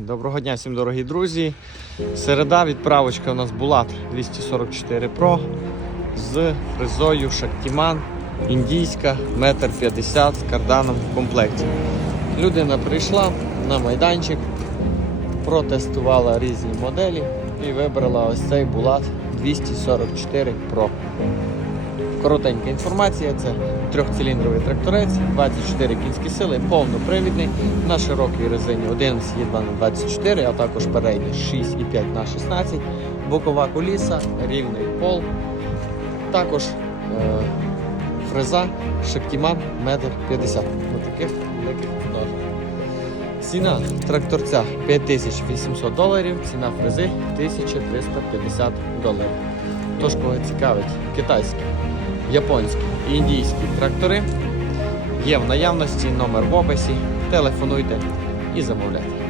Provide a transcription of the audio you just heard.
Доброго дня всім дорогі друзі. Середа відправочка у нас Булат 244 Pro з фрезою Шактіман індійська, метр 50 з карданом в комплекті. Людина прийшла на майданчик, протестувала різні моделі і вибрала ось цей Булат 244 Pro. Коротенька інформація, це трьохциліндровий тракторець, 24 кінські сили, повнопривідний, на широкій резині 11 є 2 на 24, а також передні 6,5 на 16, бокова коліса, рівний пол, також е, фреза Шактіман 1,50 м на таких великих ножах. Ціна тракторця 5800 доларів, ціна фрези 1350 доларів. Тож, кого цікавить китайські, японські і індійські трактори, є в наявності номер в описі. Телефонуйте і замовляйте.